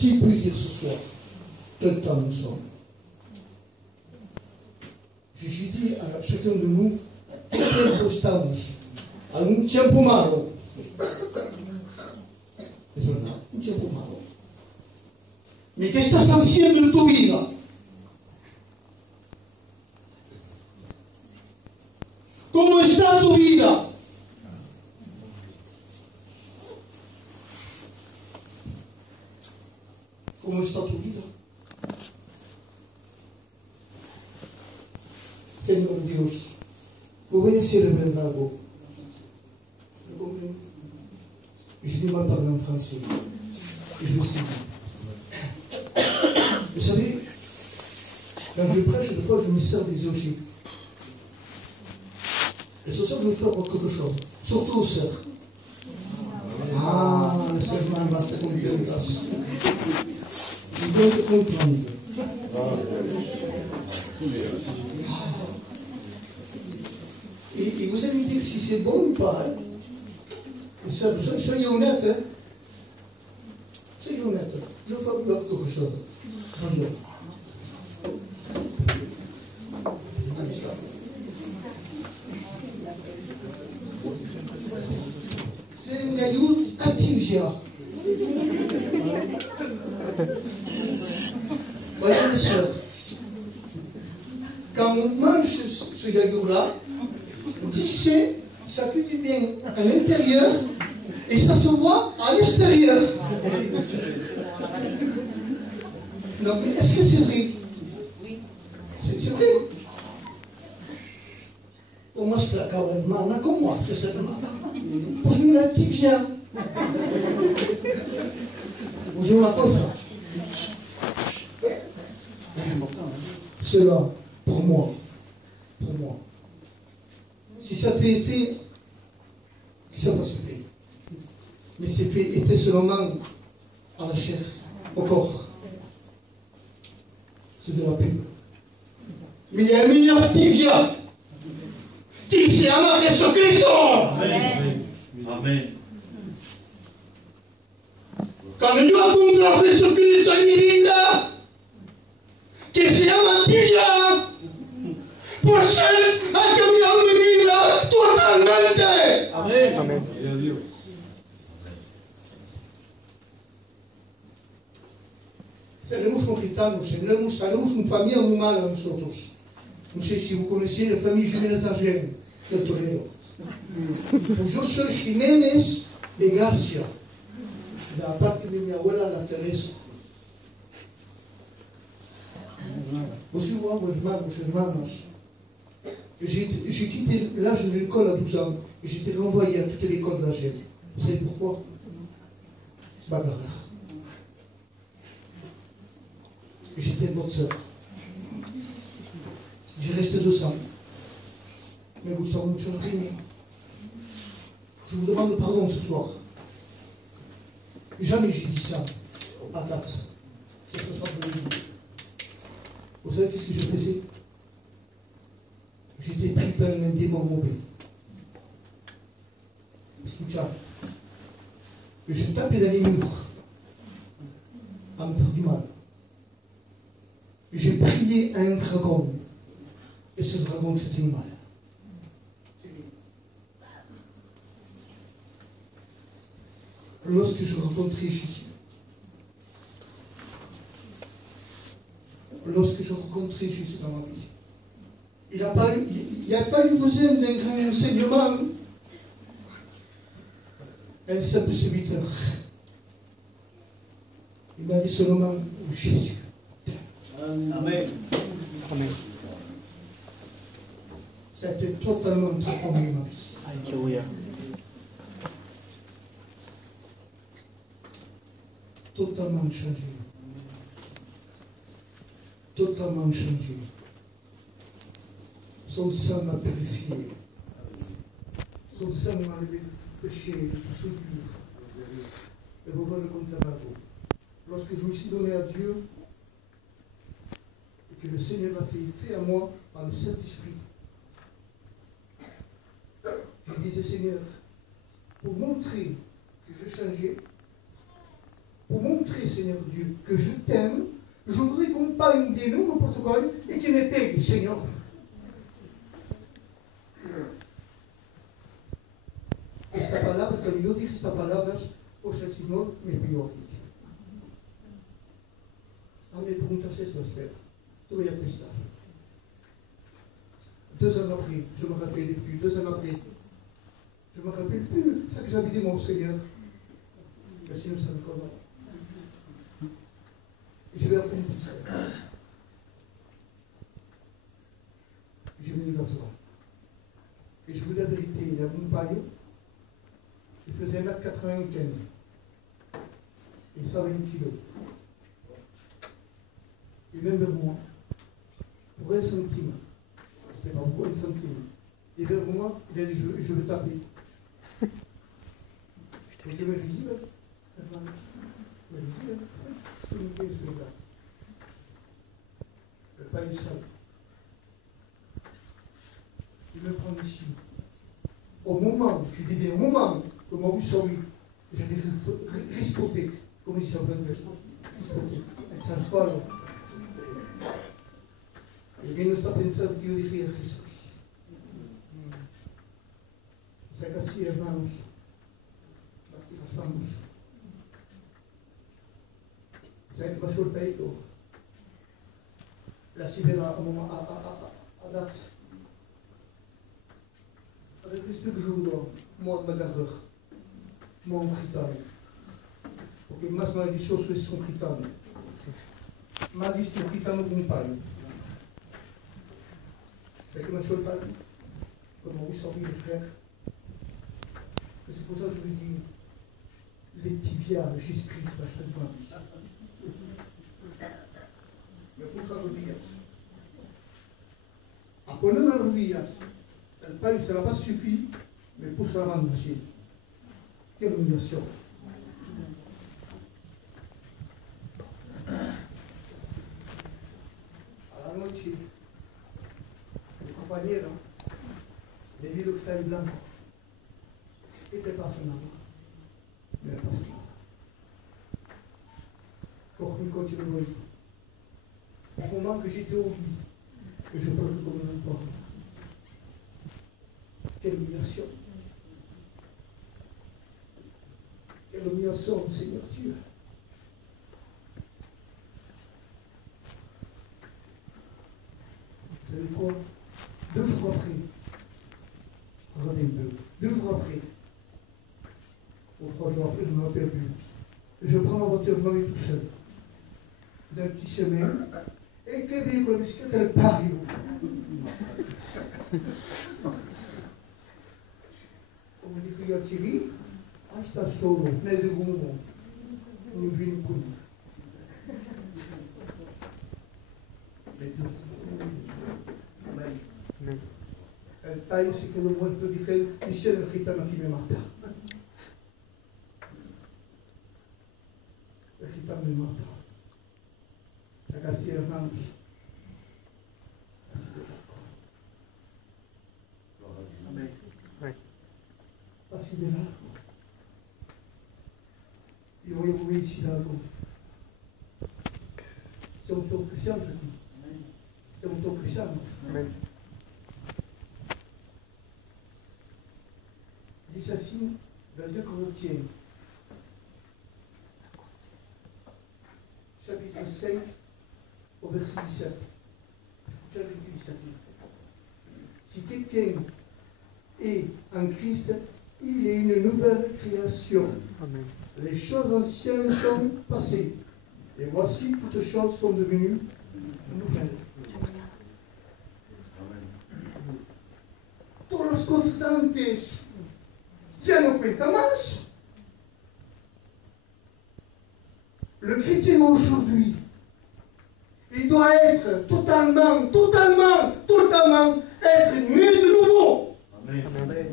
Qui peut dire ce soir quel temps nous sommes? Jésus dit à chacun de nous, quel tempo estamos? A un tempo malo. Es verdad, un tempo malo. ¿Y qué estás haciendo en tu vida? ¿Cómo está tu vida? ¿Cómo está tu vida? Señor Dios, voy a decir algo. Je vais mal parler en français. Je vais essayer. Vous savez, quand je prêche, des fois, je me sers des ogives. Et ce soir, je vais faire quelque chose. Surtout aux sœurs. Ah, les sœurs m'ont fait confiance. Ils doivent te comprendre. Et vous allez me dire si c'est bon ou pas. Hein? Soyez honnête. Hein? Soyez honnête. Je vais faire quelque chose. C'est une ayout activia. Voyez les sœurs, quand on mange ce yaourt-là, ça fait du bien à l'intérieur et ça se voit à l'extérieur. Donc, est-ce que c'est vrai? Oui. C'est vrai? Pour moi, c'est la carrément comme moi, c'est seulement. Pour nous, la tibia. Vous avez pas ça? C'est là, pour moi. Pour moi. Si ça fait effet, ça va se faire. Mais c'est fait effet seulement à la chair, au corps. C'est de la pub. Mais il y a un meilleur tibia qui se llama Jesucristo. Amen. Amen. Cuando yo encuentro a Jesucristo en mi vida, que se llama tibia, pues Él ha cambiado mi vida totalmente. Amen. Amen. Seremos con gitanos, seremos una familia muy mala nosotros. No sé si vous connaissez la famille Jiménez Argel, del Torero. Pues yo soy Jiménez de Garcia, de la parte de mi abuela, la Teresa. Aussi, moi, mes hermanos, j'ai quitté l'âge de l'école à 12 ans, et j'étais renvoyé à toute l'école d'Argel. Vous savez pourquoi? Bagarre. J'étais boxeur. J'ai resté 2 ans. Mais vous savez, monsieur le Président, je vous demande pardon ce soir. Jamais j'ai dit ça à taxe. C'est ce soir que je le dis. Vous savez qu'est-ce que je faisais? J'étais pris par un démon mauvais. Écoutez, je tapais dans les murs à me faire du mal. J'ai prié à un dragon. Et ce dragon, c'était mal. Lorsque je rencontrais Jésus, dans ma vie, il n'y a pas eu besoin d'un grand enseignement, un simple serviteur. Il m'a dit seulement Jésus. Amen. Amen. Ça a été totalement transformé ma vie. Alléluia. Totalement changé. Totalement changé. Son sang m'a purifié. Son sang m'a enlevé le péché, le souillure. Et vous voyez le compte à vous. Lorsque je me suis donné à Dieu, et que le Seigneur a fait à moi par le Saint-Esprit, je disais, Seigneur, pour montrer que je changeais, pour montrer, Seigneur Dieu, que je t'aime, je voudrais qu'on parle des noms au protocole et que me pegue, Seigneur. Esta palabra, cuando yo dije estas palabras, pues el Señor me vio aquí. Ah, me preguntas esto, espera. Te voy a testar. 2 ans après, je me rappelle plus. 2 ans après, je me rappelle plus ce que j'avais dit mon Seigneur. Le Seigneur savait comment. Et je vais accomplir ça. Je venais d'asseoir. Et je vous dis la vérité, il y a mon paillot. Il faisait 1m95 et 120 kilos. Et même vers moi, pour 1 centime, c'était pas beaucoup, 1 centime. Et vers moi, il a dit, je veux taper. Et je me dis, le pas du sol. Il me prend ici. Au moment, je dis bien au moment, que mon but sur lui, j'ai dit rispoté, comme il s'en fait rispoté. Ça se passe. E quem não está pensando que eu diria Jesus. Sei que assim, irmãos, aqui nós vamos. Sei que vai ser o peito. La si verrà a date. Avec l'esprit que je vous donne, moi, ma gardeur, mon critère. Porque mais não é de choses que são critères. Mas isto é critère no companheiro. C'est comme un seul pas, comme on vous sortit les frères. C'est pour ça que je vous dis, les tibias de Jésus-Christ va se faire. Mais pour ça, rodillas. À poner las rodillas, el país ça n'a pas suffi, mais pour ça, la marcher. Quelle humiliation. À la noche, mi compañero, debido a que está en blanco, ¿qué te pasa, mamá? Me pasa nada. Coge mi coche de vuelta. Au moment que j'étais au lit, que je porte comme un porte. Quelle humiliation. Quelle humiliation, Seigneur Dieu. Vous savez quoi? 2 jours après, regardez un peu, 2 jours après, ou 3 jours après, je ne me rappelle plus, je prends ma voiture, je m'en vais tout seul, d'un petit chemin, et que vedo la bicicletta del paio. Come dico io a Ciri, sta solo, nel uomo, non viene qui. El paio si quedó muerto, dije, hicieron el gitano aquí me mata. El gitano me mata. Ragazzi, hermanos, así de largo. Y voy a decir algo. Somos todos cristianos aquí. Somos todos cristianos. Dice así, dans 2 Corinthiens, chapitre 5, au verset 17. Chapitre 17. Si quelqu'un est en Christ, il est une nouvelle création. Amen. Les choses anciennes sont passées. Et voici, toutes choses sont devenues nouvelles. Todas las cosas antes ya no cuentan más. Le chrétien aujourd'hui, il doit être totalement être né de nouveau. Amen. Amen.